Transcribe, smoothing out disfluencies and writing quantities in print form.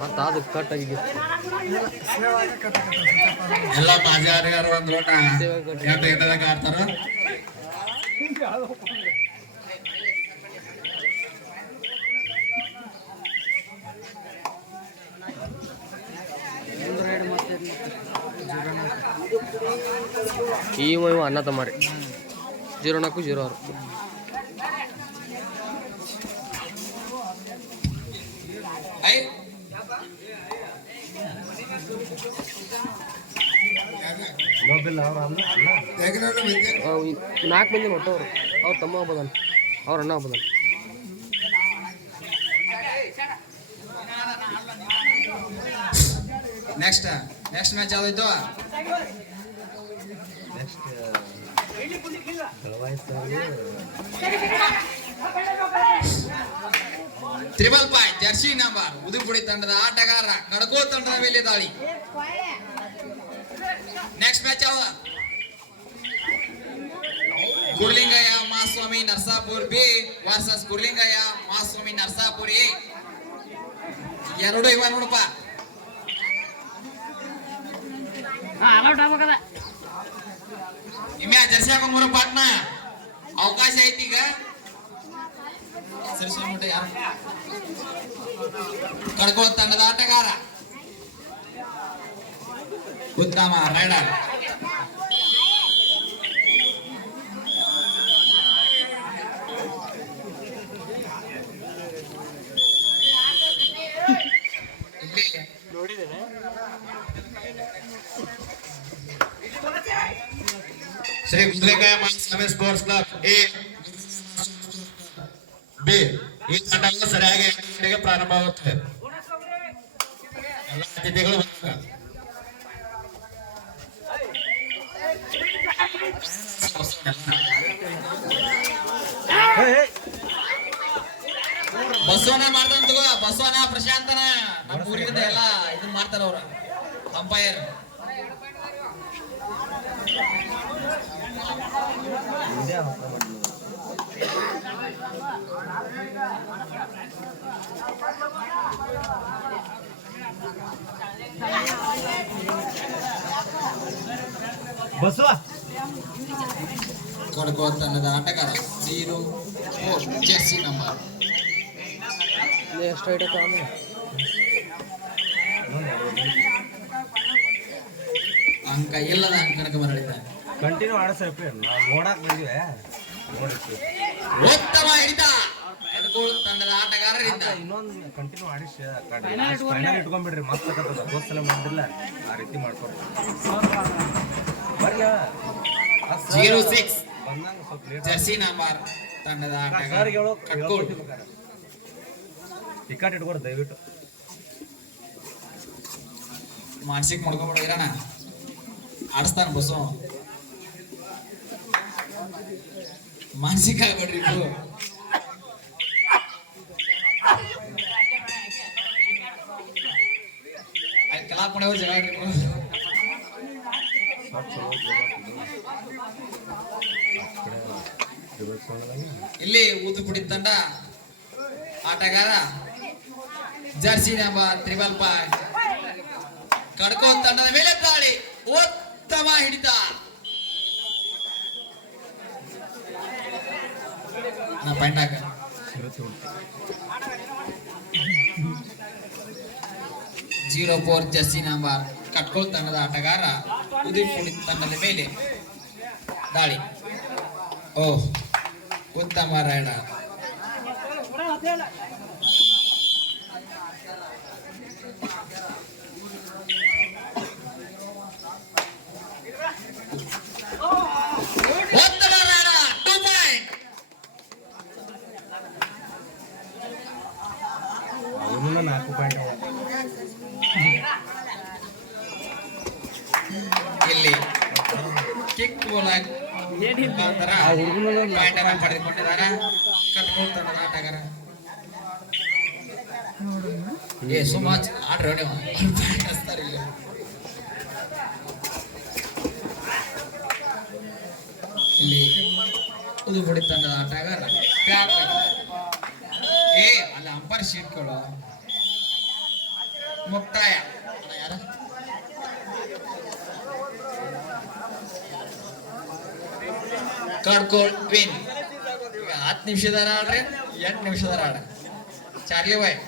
ಮತ್ತು ಅದು ಕಟ್ ಆಗಿದೆ ಎಲ್ಲ ಮಾಜಾರಿಗಾರು ಅಂದ್ರು ಎಂಟದಾಗ ಆಡ್ತಾರ. ಈ ಅನ್ನ ತಮ್ಮಾರಿ 0406. ನಾಲ್ಕು ಮಂದಿ ಒಟ್ಟವ್ರು ಅವ್ರ ತಮ್ಮ ಹಬ್ಬದನ್ ಅವ್ರ ಅಣ್ಣ ಹಬ್ಬದನ್. ನೆಕ್ಸ್ಟ್ ಮ್ಯಾಚ್ ಯಾವ್ದಾಯ್ತು? ತ್ರಿಬಲ್ ಪಾಯ್ ಜರ್ಸಿ ನಂಬರ್ ಉದುಪುಡಿ ತಂಡದ ಆಟಗಾರ ನಡಕೋ ತಂಡದ ಮೇಲೆ ದಾಳಿ. ನೆಕ್ಸ್ಟ್ ಮ್ಯಾಚ್ ಯಾವ? Gurlingayya Maswami Narsapur B versus Gurlingayya Maswami Narsapur A. ಎರಡು ಇವ ನೋಡಪ್ಪ. ನಿಮ್ಯಾ ಜರ್ಸಿ ಹಾಕೊಂಬರ ಪಾಟ್ನ ಅವಕಾಶ ಐತಿ ಈಗ. ಯಾರು ಕಡ್ಕೋ ತಂಡದ ಆಟಗಾರ ಉತ್ತಮ raider. Shri Gundlekaya Maswami sports club A B ಈ ತಂಡಗಳು ಸರಿಯಾಗಿ ಪ್ರಾರಂಭವಾಗುತ್ತದೆ. ಎಲ್ಲ ಅತಿಥಿಗಳು ಬಸವನ ಮಾಡ್ದಂತ ಬಸವನ ಪ್ರಶಾಂತನ ನಮ್ಮ ಊರಿಂದ ಎಲ್ಲ ಇದನ್ನ ಮಾಡ್ತಾರ ಅವ್ರ ಅಂಪೈರ್. ಬಸವ ಕಡ್ಕೋ ತಂಡದ ಆಟಗಾರ 04 ಜರ್ಸಿ ನಂಬರ್. ಎಷ್ಟು ಐಟ ಅಂಕ ಇಲ್ಲದ ಅಂಕಣಕ ಮರಳಿದ್ದಾನೆ. ಕಂಟಿನ್ಯೂ ಆಡಸಪ್ಪ ನಾವು ನೋಡಕ್ ಬಂದಿವೆ. ಉತ್ತಮ ಹಿಡಿತ ಕಡ್ಕೋ ತಂಡದ ಆಟಗಾರರಿಂದ. ಇನ್ನೊಂದು ಕಂಟಿನ್ಯೂ ಆಡಿಸಿ ಇಟ್ಕೊಂಡ್ಬಿಡ್ರಿ. ಮಸ್ತ್ ಆಗತ್ತದ. ದೋಸ್ತಲ ಮಾಡಿಲ್ಲ ಆ ರೀತಿ ಮಾಡ್ಕೊಡ್ರಿ. ಬರ್ಲಿ 06 ಜರ್ಸಿ ನಂಬರ್ ತಂಡದ ಆಟಗಾರ ಕಡ್ಕೋ. ಟಿಕೆಟ್ ಇಟ್ಕೊಡ್ರಿ ದಯವಿಟ್ಟು. ಮಾನಸಿಕ ಮಾಡ್ಕೊಬಿಡ ಇರೋಣ ಆಡಿಸ್ತಾನ ಬಸ್ಸು. ಮಾನಸಿಕ ಆಗ್ಬೇಡ್ರಿ ಇಬ್ರು. ಕಲಾಪಣೆ ಜಗಳ ಇಲ್ಲಿ ಊದುಪುಡಿ ತಂಡ ಆಟಗಾರ ಜರ್ಸಿ ನಂಬರ್ 555 ಕಡ್ಕೋ ತಂಡದ ಮೇಲೆ ದಾಳಿ. ಉತ್ತಮ ಹಿಡಿತ. ಪಾಯಿಂಟ್ ಹಾಕ. 04 ಜರ್ಸಿ ನಂಬರ್ ಕಡ್ಕೋ ತಂಡದ ಆಟಗಾರ ಉದುಪುಡಿ ತಂಡದ ಮೇಲೆ ದಾಳಿ. ಓಹ್ ಉತ್ತಮ ರೈಡರ್. ಇಲ್ಲಿ ಕಿಕ್ ಪಡೆದುಕೊಂಡಿದ್ದಾರೆ ಕಡ್ಕೋ ತಂಡದ ಆಟಗಾರ. ಸುಮಾರು ಆಡ್ರಿ ಇಲ್ಲಿ ಉದುಪುಡಿ ತಂಡದ ಆಟಗಾರ ಅಲ್ಲಿ ಅಂಪೈರ್ ಶೀಟ್ಗಳು ಮುಕ್ತಾಯ. ಕಡ್ಕೋಳ್ ವಿನ್. ಈಗ 10 ನಿಮಿಷದಾರ ಆಡ್ರಿ, 8 ನಿಮಿಷದಾರ ಆಡ. ಚಾರ್ಲಿ ಬಾಯ್